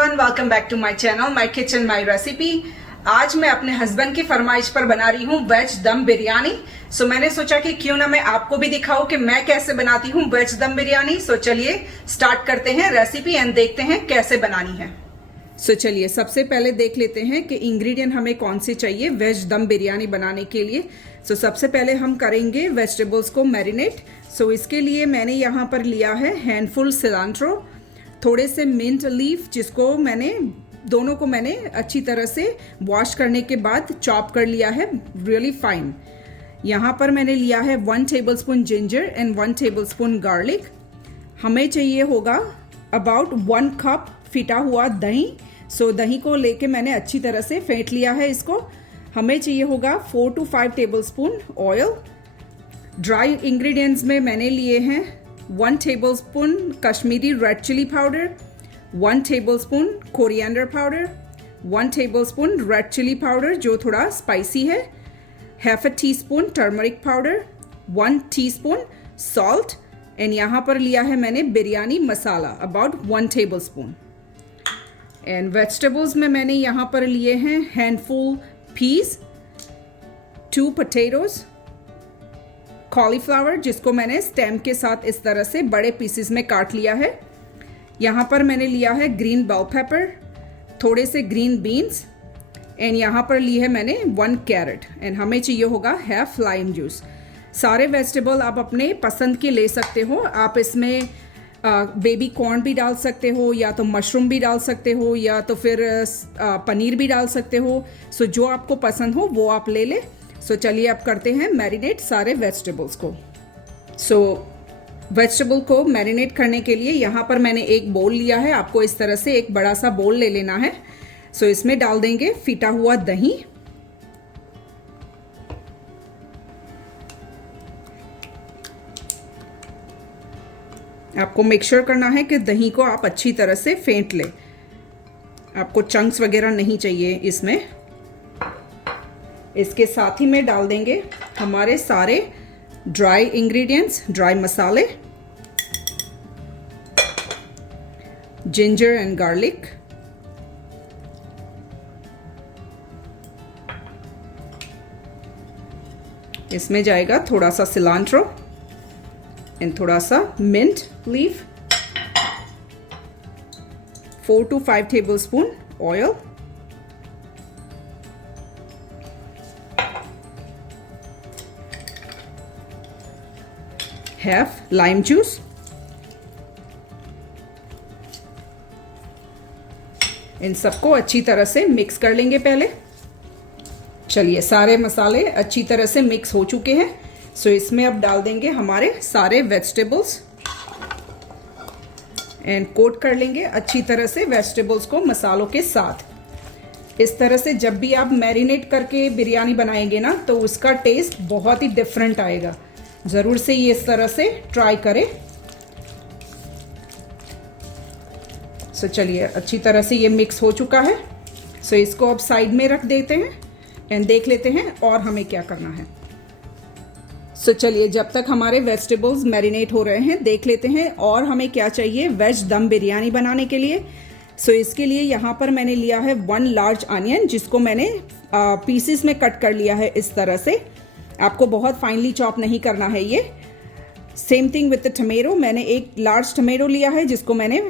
Everyone, welcome back to my channel my kitchen my recipe. आज मैं अपने husband की फरमाइश पर बना रही हूँ वेज दम बिरयानी। सो मैंने सोचा कि क्यों ना मैं आपको भी दिखाऊं कि मैं कैसे बनाती हूँ वेज दम बिरयानी। सो चलिए स्टार्ट करते हैं रेसिपी एंड देखते हैं कैसे बनानी है। सो चलिए सबसे पहले देख लेते हैं कि इंग्रेडिएंट हमें कौन से चाहिए वेज दम बिरयानी बनाने के लिए। सो सबसे पहले हम करेंगे वेजिटेबल्स को मैरिनेट। सो इसके लिए मैंने यहाँ पर लिया है हैंडफुल सिलांट्रो, थोड़े से मिंट लीफ जिसको दोनों को मैंने अच्छी तरह से वॉश करने के बाद चॉप कर लिया है रियली फाइन। यहाँ पर मैंने लिया है 1 tablespoon ginger and 1 tablespoon garlic. हमें चाहिए होगा अबाउट 1 कप फिटा हुआ दही। सो दही को लेके मैंने अच्छी तरह से फेंट लिया है इसको। हमें चाहिए होगा 4 to 5 tablespoon oil. Dry ingredients में मैंने लिए हैं 1 tablespoon Kashmiri red chilli powder, 1 tablespoon coriander powder, 1 tablespoon red chilli powder जो थोड़ा स्पाइसी है, half a teaspoon turmeric powder, 1 teaspoon salt and यहाँ पर लिया है मैंने biryani masala about 1 tablespoon. And vegetables में मैंने यहाँ पर लिए हैं हैंडफुल पीस, 2 पोटैटोज, कॉलीफ्लावर जिसको मैंने स्टेम के साथ इस तरह से बड़े पीसेस में काट लिया है। यहाँ पर मैंने लिया है ग्रीन बेल पेपर, थोड़े से ग्रीन बीन्स एंड यहाँ पर ली है मैंने 1 कैरेट एंड हमें चाहिए होगा हाफ लाइम जूस। सारे वेजिटेबल आप अपने पसंद के ले सकते हो। आप इसमें बेबी कॉर्न भी डाल सकते हो, या तो मशरूम भी डाल सकते हो, या तो फिर पनीर भी डाल सकते हो। सो जो आपको पसंद हो वो आप ले लें। सो चलिए अब करते हैं मैरिनेट सारे वेजिटेबल्स को। सो वेजिटेबल को मैरिनेट करने के लिए यहाँ पर मैंने एक बोल लिया है। आपको इस तरह से एक बड़ा सा बोल ले लेना है। सो इसमें डाल देंगे फिटा हुआ दही, आपको मेक श्योर करना है कि दही को आप अच्छी तरह से फेंट लें। आपको चंक्स वगैरह नहीं चाहिए इसमें। इसके साथ ही में डाल देंगे हमारे सारे ड्राई इंग्रेडिएंट्स, ड्राई मसाले, जिंजर एंड गार्लिक, इसमें जाएगा थोड़ा सा सिलांट्रो एंड थोड़ा सा mint leaf, 4 to 5 tablespoon oil, half lime juice, इन सबको अच्छी तरह से मिक्स कर लेंगे पहले। चलिए सारे मसाले अच्छी तरह से मिक्स हो चुके हैं। सो इसमें अब डाल देंगे हमारे सारे वेजिटेबल्स एंड कोट कर लेंगे अच्छी तरह से वेजिटेबल्स को मसालों के साथ। इस तरह से जब भी आप मैरिनेट करके बिरयानी बनाएंगे ना तो उसका टेस्ट बहुत ही डिफरेंट आएगा। ज़रूर से ये इस तरह से ट्राई करें। सो चलिए अच्छी तरह से ये मिक्स हो चुका है। सो इसको अब साइड में रख देते हैं एंड देख लेते हैं और हमें क्या करना है। सो चलिए जब तक हमारे वेजिटेबल्स मैरिनेट हो रहे हैं देख लेते हैं और हमें क्या चाहिए वेज दम बिरयानी बनाने के लिए। सो इसके लिए यहाँ पर मैंने लिया है 1 लार्ज अनियन जिसको मैंने पीसेस में कट कर लिया है इस तरह से। आपको बहुत फाइनली चॉप नहीं करना है ये। Same thing with the tomato, मैंने एक लार्ज टमेटो लिया है जिसको मैंने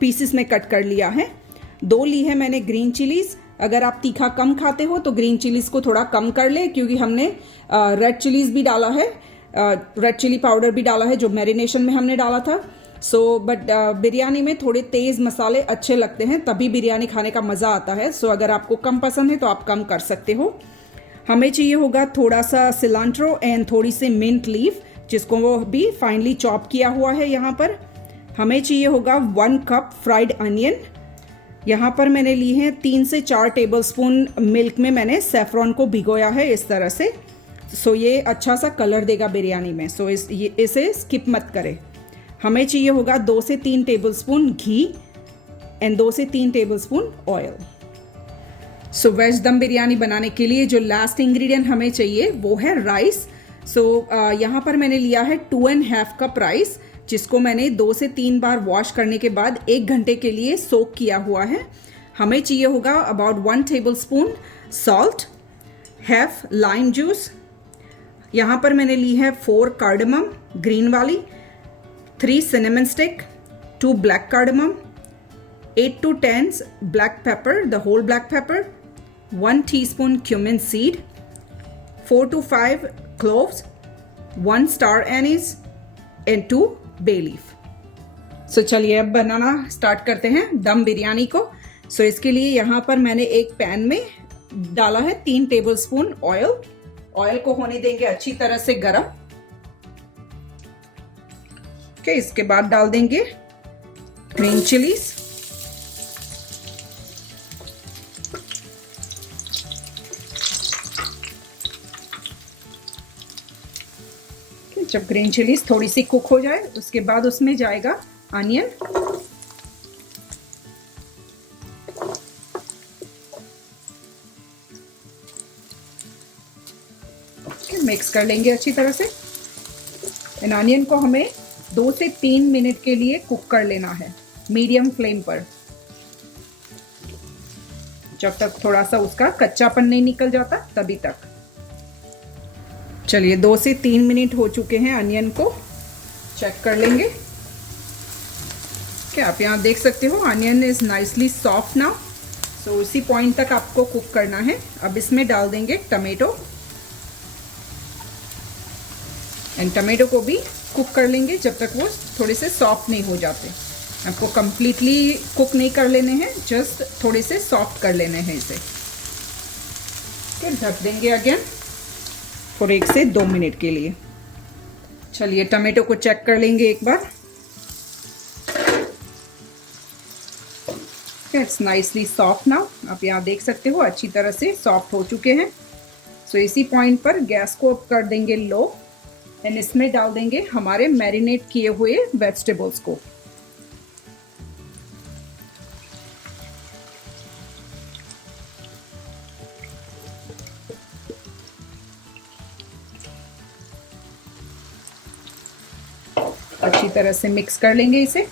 पीसेस में कट कर लिया है। 2 ली है मैंने ग्रीन चिलीज। अगर आप तीखा कम खाते हो तो ग्रीन चिलीज को थोड़ा कम कर ले, क्योंकि हमने रेड चिलीज भी डाला है, रेड चिली पाउडर भी डाला है जो मैरिनेशन में हमने डाला था। सो बट बिरयानी में थोड़े तेज़ मसाले अच्छे लगते हैं, तभी बिरयानी खाने का मज़ा आता है। सो अगर आपको कम पसंद है तो आप कम कर सकते हो। हमें चाहिए होगा थोड़ा सा सिलांट्रो एंड थोड़ी सी मिंट लीफ जिसको वो भी फाइनली चॉप किया हुआ है यहाँ पर। हमें चाहिए होगा 1 कप फ्राइड अनियन। यहाँ पर मैंने ली है 3 से 4 टेबलस्पून मिल्क में मैंने सैफरॉन को भिगोया है इस तरह से। सो ये अच्छा सा कलर देगा बिरयानी में। सो इसे स्किप मत करें। हमें चाहिए होगा 2 से 3 टेबलस्पून घी एंड 2 से 3 टेबलस्पून ऑयल। सो वेज दम बिरयानी बनाने के लिए जो लास्ट इंग्रेडिएंट हमें चाहिए वो है राइस। सो यहाँ पर मैंने लिया है 2.5 कप राइस जिसको मैंने 2 से 3 बार वॉश करने के बाद 1 घंटे के लिए सोक किया हुआ है। हमें चाहिए होगा about 1 tablespoon salt, half lime juice, यहाँ पर मैंने ली है 4 कार्डमम ग्रीन वाली, 3 cinnamon stick, 2 black cardamom, 8 to 10 black pepper, the whole black pepper, 1 teaspoon cumin seed, 4 to 5 cloves, 1 star anise and 2 bay leaf. So चलिए अब बनाना स्टार्ट करते हैं दम बिरयानी को। So इसके लिए यहाँ पर मैंने एक पैन में डाला है 3 टेबलस्पून ऑयल। ऑयल को होने देंगे अच्छी तरह से गरम। ओके, इसके बाद डाल देंगे ग्रीन चिलीज, जब ग्रीन चिलीज थोड़ी सी कुक हो जाए उसके बाद उसमें जाएगा अनियन, मिक्स कर लेंगे अच्छी तरह से। इन अनियन को हमें 2 से 3 मिनट के लिए कुक कर लेना है मीडियम फ्लेम पर, जब तक थोड़ा सा उसका कच्चापन नहीं निकल जाता तभी तक। चलिए 2 से 3 मिनट हो चुके हैं, अनियन को चेक कर लेंगे। क्या आप यहाँ देख सकते हो onion is nicely soft now. So उसी पॉइंट तक आपको कुक करना है। अब इसमें डाल देंगे टमेटो एंड टमेटो को भी कुक कर लेंगे जब तक वो थोड़े से सॉफ्ट नहीं हो जाते। आपको कंप्लीटली कुक नहीं कर लेने हैं, जस्ट थोड़े से सॉफ्ट कर लेने हैं इसे। फिर ढक देंगे अगेन फॉर 1 से 2 मिनट के लिए। चलिए टमाटो को चेक कर लेंगे एक बार। It's nicely soft now. आप यहाँ देख सकते हो अच्छी तरह से सॉफ्ट हो चुके हैं। सो इसी पॉइंट पर गैस को अप कर देंगे लो एंड इसमें डाल देंगे हमारे मैरिनेट किए हुए वेजिटेबल्स को। अच्छी तरह से मिक्स कर लेंगे इसे।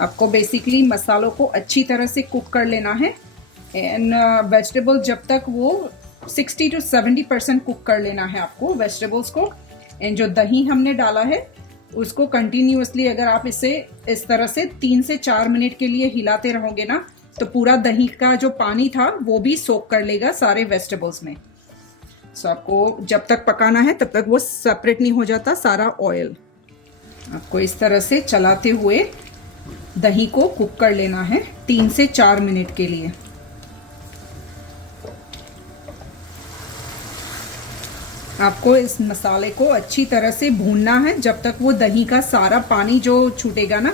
आपको बेसिकली मसालों को अच्छी तरह से कुक कर लेना है एंड वेजिटेबल जब तक वो 60 to 70% कुक कर लेना है आपको वेजिटेबल्स को। एंड जो दही हमने डाला है उसको कंटिन्यूअसली अगर आप इसे इस तरह से 3 से 4 मिनट के लिए हिलाते रहोगे ना तो पूरा दही का जो पानी था वो भी सोक कर लेगा सारे वेजिटेबल्स में। सो आपको जब तक पकाना है तब तक वो सेपरेट नहीं हो जाता सारा ऑयल। आपको इस तरह से चलाते हुए दही को कुक कर लेना है 3 से 4 मिनट के लिए। आपको इस मसाले को अच्छी तरह से भूनना है जब तक वो दही का सारा पानी जो छूटेगा ना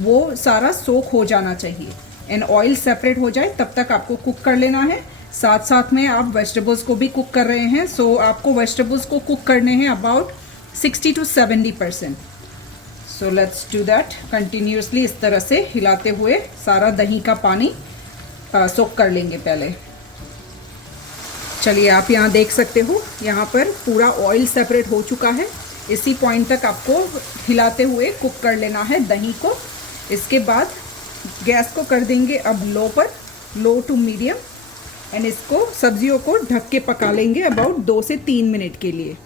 वो सारा सोख हो जाना चाहिए एंड ऑयल सेपरेट हो जाए तब तक आपको कुक कर लेना है। साथ साथ में आप वेजिटेबल्स को भी कुक कर रहे हैं। सो आपको वेजिटेबल्स को कुक करने हैं about 60 to 70%। So let's do that continuously. इस तरह से हिलाते हुए सारा दही का पानी सोक कर लेंगे पहले। चलिए आप यहाँ देख सकते हो यहाँ पर पूरा ऑयल सेपरेट हो चुका है। इसी पॉइंट तक आपको हिलाते हुए कुक कर लेना है दही को। इसके बाद गैस को कर देंगे अब लो पर, लो टू मीडियम एंड इसको सब्जियों को ढक के पका लेंगे अबाउट 2 से 3 मिनट के लिए।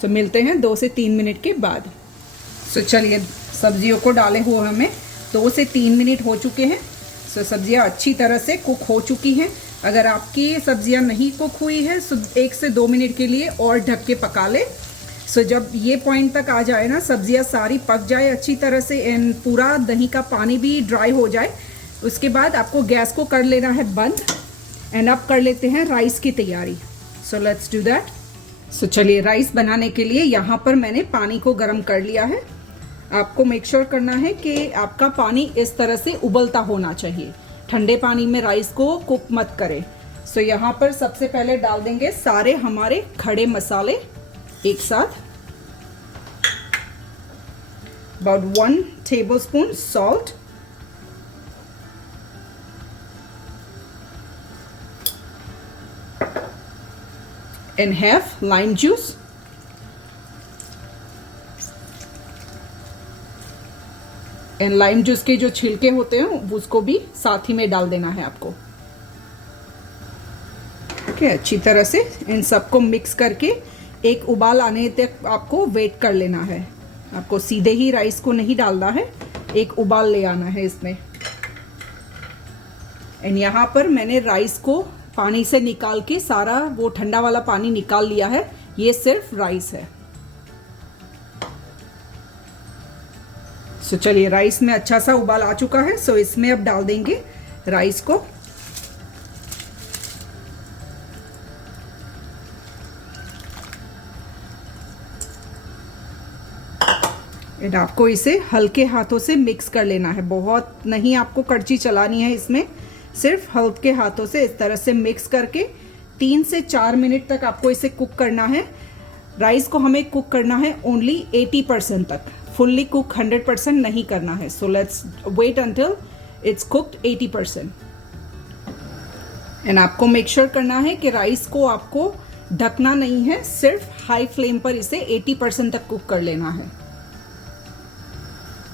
सो मिलते हैं 2 से 3 मिनट के बाद। सो चलिए सब्जियों को डाले हुए हमें 2 से 3 मिनट हो चुके हैं। सो सब्जियां अच्छी तरह से कुक हो चुकी हैं। अगर आपकी सब्जियां नहीं कुक हुई है सो 1 से 2 मिनट के लिए और ढक के पका ले। सो जब ये पॉइंट तक आ जाए ना, सब्जियां सारी पक जाए अच्छी तरह से एंड पूरा दही का पानी भी ड्राई हो जाए, उसके बाद आपको गैस को कर लेना है बंद एंड अब कर लेते हैं राइस की तैयारी। So let's do that. So चलिए राइस बनाने के लिए यहाँ पर मैंने पानी को गर्म कर लिया है। आपको मेक श्योर करना है कि आपका पानी इस तरह से उबलता होना चाहिए। ठंडे पानी में राइस को कुक मत करें। सो यहाँ पर सबसे पहले डाल देंगे सारे हमारे खड़े मसाले एक साथ। About 1 tablespoon salt, and half lime juice, and lime juice के जो छिलके होते हैं उसको भी साथ ही में डाल देना है आपको। ओके, अच्छी तरह से इन सबको मिक्स करके एक उबाल आने तक आपको वेट कर लेना है। आपको सीधे ही राइस को नहीं डालना है, एक उबाल ले आना है इसमें। एंड यहाँ पर मैंने राइस को पानी से निकाल के सारा वो ठंडा वाला पानी निकाल लिया है, ये सिर्फ राइस है। सो चलिए, राइस में अच्छा सा उबाल आ चुका है। सो इसमें अब डाल देंगे राइस को। एंड आपको इसे हल्के हाथों से मिक्स कर लेना है, बहुत नहीं आपको कड़छी चलानी है इसमें, सिर्फ हल्के हाथों से इस तरह से मिक्स करके 3 से 4 मिनट तक आपको इसे कुक करना है। राइस को हमें कुक करना है ओनली 80% तक, फुल्ली कुक 100% नहीं करना है। So let's wait until it's cooked 80%। And आपको मेक श्योर करना है कि राइस को आपको ढकना नहीं है, सिर्फ हाई फ्लेम पर इसे 80% तक कुक कर लेना है।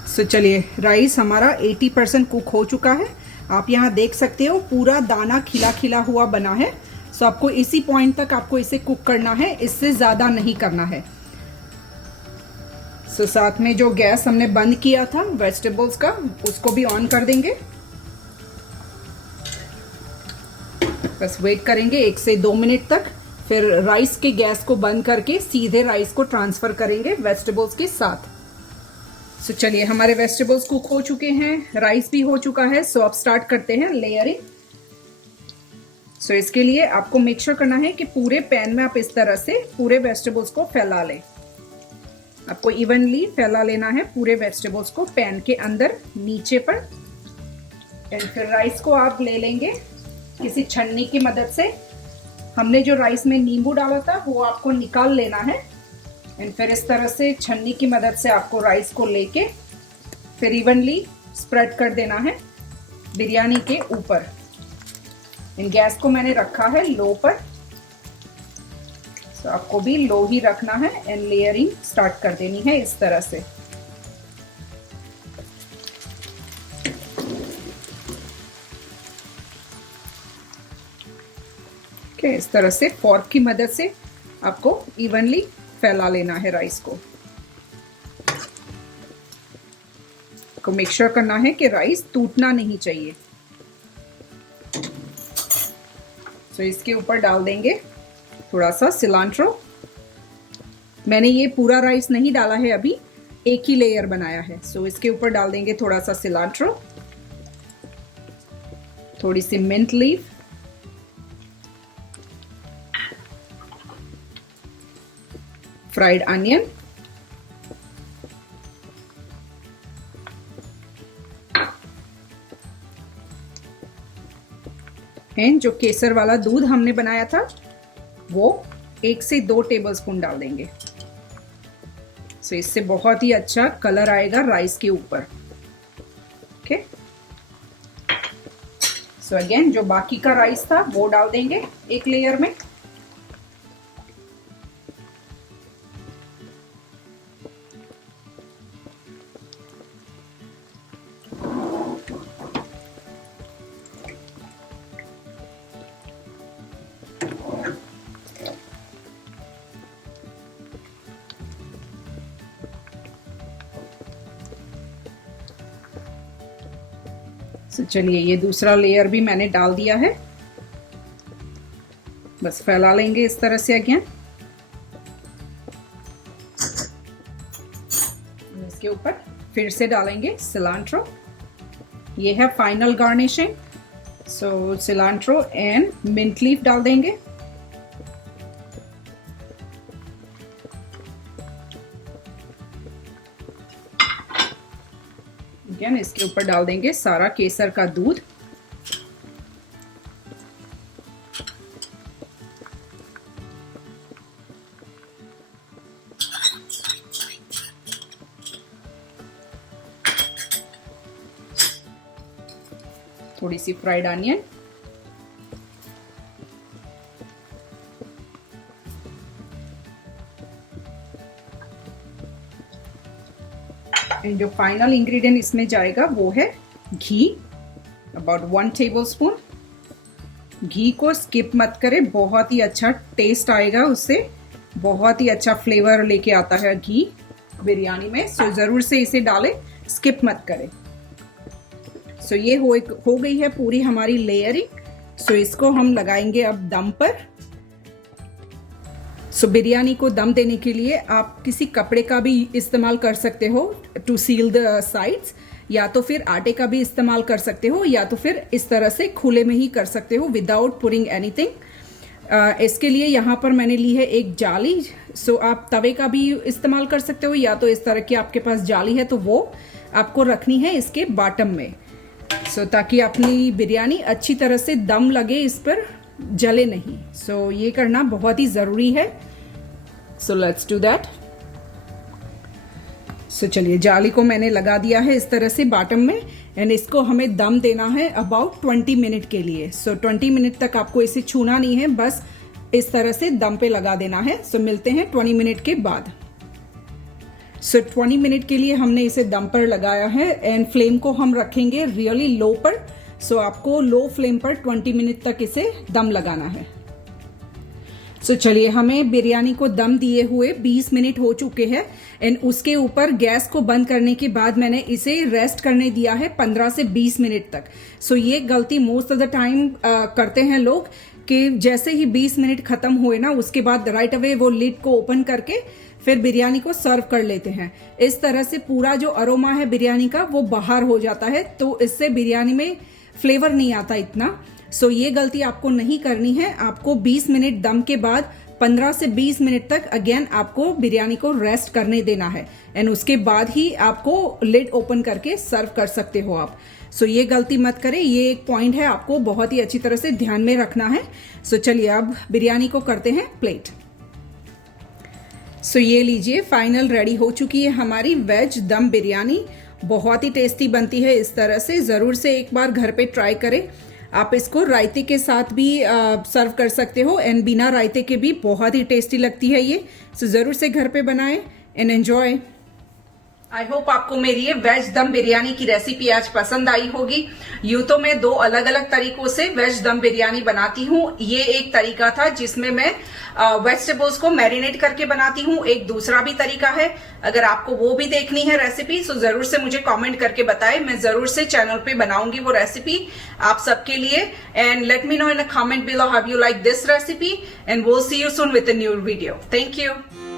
सो चलिए, राइस हमारा 80% कुक हो चुका है। आप यहाँ देख सकते हो पूरा दाना खिला खिला हुआ बना है। सो आपको इसी पॉइंट तक आपको इसे कुक करना है, इससे ज़्यादा नहीं करना है। सो साथ में जो गैस हमने बंद किया था वेजिटेबल्स का, उसको भी ऑन कर देंगे। बस वेट करेंगे 1 से 2 मिनट तक, फिर राइस के गैस को बंद करके सीधे राइस को ट्रांसफ़र करेंगे वेजिटेबल्स के साथ। सो चलिए, हमारे वेजिटेबल्स कुक हो चुके हैं, राइस भी हो चुका है। सो अब स्टार्ट करते हैं लेयरिंग। सो इसके लिए आपको मेक श्योर करना है कि पूरे पैन में आप इस तरह से पूरे वेजिटेबल्स को फैला लें। आपको इवनली फैला लेना है पूरे वेजिटेबल्स को पैन के अंदर नीचे पर। एंड फिर राइस को आप ले लेंगे किसी छन्नी की मदद से। हमने जो राइस में नींबू डाला था वो आपको निकाल लेना है। एंड फिर इस तरह से छन्नी की मदद से आपको राइस को लेके फिर इवनली स्प्रेड कर देना है बिरयानी के ऊपर। इन गैस को मैंने रखा है लो पर, तो आपको भी लो ही रखना है एंड लेयरिंग स्टार्ट कर देनी है इस तरह से। ओके, इस तरह से फॉर्क की मदद से आपको इवनली फैला लेना है राइस को। आपको मेक श्योर करना है कि राइस टूटना नहीं चाहिए। तो इसके ऊपर डाल देंगे थोड़ा सा सिलांट्रो। मैंने ये पूरा राइस नहीं डाला है अभी, एक ही लेयर बनाया है। सो इसके ऊपर डाल देंगे थोड़ा सा सिलांट्रो, थोड़ी सी mint leaf, fried onion, and जो केसर वाला दूध हमने बनाया था वो 1 से 2 टेबलस्पून डाल देंगे। सो इससे बहुत ही अच्छा कलर आएगा राइस के ऊपर। ओके, सो अगेन जो बाकी का राइस था वो डाल देंगे एक लेयर में। तो चलिए, ये दूसरा लेयर भी मैंने डाल दिया है। बस फैला लेंगे इस तरह से अगेन। इसके ऊपर फिर से डालेंगे सिलांट्रो। ये है final garnishing. So cilantro and mint leaf डाल देंगे। इसके ऊपर डाल देंगे सारा केसर का दूध। थोड़ी सी फ्राइड अनियन, एंड जो फाइनल इंग्रेडिएंट इसमें जाएगा वो है घी, अबाउट 1 टेबलस्पून। घी को स्किप मत करें, बहुत ही अच्छा टेस्ट आएगा उससे, बहुत ही अच्छा फ्लेवर लेके आता है घी बिरयानी में। सो जरूर से इसे डालें, स्किप मत करें। सो ये हो गई है पूरी हमारी लेयरिंग। सो इसको हम लगाएंगे अब दम पर। सो बिरयानी को दम देने के लिए आप किसी कपड़े का भी इस्तेमाल कर सकते हो टू सील द साइड्स, या तो फिर आटे का भी इस्तेमाल कर सकते हो, या तो फिर इस तरह से खुले में ही कर सकते हो विदाउट पुटिंग एनीथिंग। इसके लिए यहाँ पर मैंने ली है एक जाली। सो आप तवे का भी इस्तेमाल कर सकते हो, या तो इस तरह की आपके पास जाली है तो वो आपको रखनी है इसके बॉटम में। सो ताकि अपनी बिरयानी अच्छी तरह से दम लगे, इस पर जले नहीं। सो ये करना बहुत ही ज़रूरी है। So let's do that. So चलिए, जाली को मैंने लगा दिया है इस तरह से बॉटम में, एंड इसको हमें दम देना है अबाउट 20 मिनट के लिए। सो 20 मिनट तक आपको इसे छूना नहीं है, बस इस तरह से दम पे लगा देना है। सो मिलते हैं 20 मिनट के बाद। सो 20 मिनट के लिए हमने इसे दम पर लगाया है, एंड फ्लेम को हम रखेंगे रियली लो पर। सो आपको लो फ्लेम पर 20 मिनट तक इसे दम लगाना है। सो चलिए, हमें बिरयानी को दम दिए हुए 20 मिनट हो चुके हैं, एंड उसके ऊपर गैस को बंद करने के बाद मैंने इसे रेस्ट करने दिया है 15 से 20 मिनट तक। सो ये गलती मोस्ट ऑफ द टाइम करते हैं लोग कि जैसे ही 20 मिनट खत्म हुए ना, उसके बाद राइट अवे वो लिड को ओपन करके फिर बिरयानी को सर्व कर लेते हैं। इस तरह से पूरा जो अरोमा है बिरयानी का वो बाहर हो जाता है, तो इससे बिरयानी में फ्लेवर नहीं आता इतना। सो ये गलती आपको नहीं करनी है। आपको 20 मिनट दम के बाद 15 से 20 मिनट तक अगेन आपको बिरयानी को रेस्ट करने देना है, एंड उसके बाद ही आपको लिड ओपन करके सर्व कर सकते हो आप। सो ये गलती मत करें, ये एक पॉइंट है आपको बहुत ही अच्छी तरह से ध्यान में रखना है। सो चलिए, अब बिरयानी को करते हैं प्लेट। सो ये लीजिए, फाइनल रेडी हो चुकी है हमारी वेज दम बिरयानी। बहुत ही टेस्टी बनती है इस तरह से। ज़रूर से एक बार घर पे ट्राई करें। आप इसको रायते के साथ भी सर्व कर सकते हो, एंड बिना रायते के भी बहुत ही टेस्टी लगती है ये। सो ज़रूर से घर पे बनाएं एंड एंजॉय। आई होप आपको मेरी ये वेज दम बिरयानी की रेसिपी आज पसंद आई होगी। यूं तो मैं 2 अलग अलग तरीकों से वेज दम बिरयानी बनाती हूँ। ये एक तरीका था जिसमें मैं वेजिटेबल्स को मैरिनेट करके बनाती हूँ। एक दूसरा भी तरीका है। अगर आपको वो भी देखनी है रेसिपी, सो जरूर से मुझे कमेंट करके बताएं। मैं जरूर से चैनल पे बनाऊंगी वो रेसिपी आप सबके लिए। And let me know in a comment below how you like this recipe, and we'll see you soon with a new video. Thank you.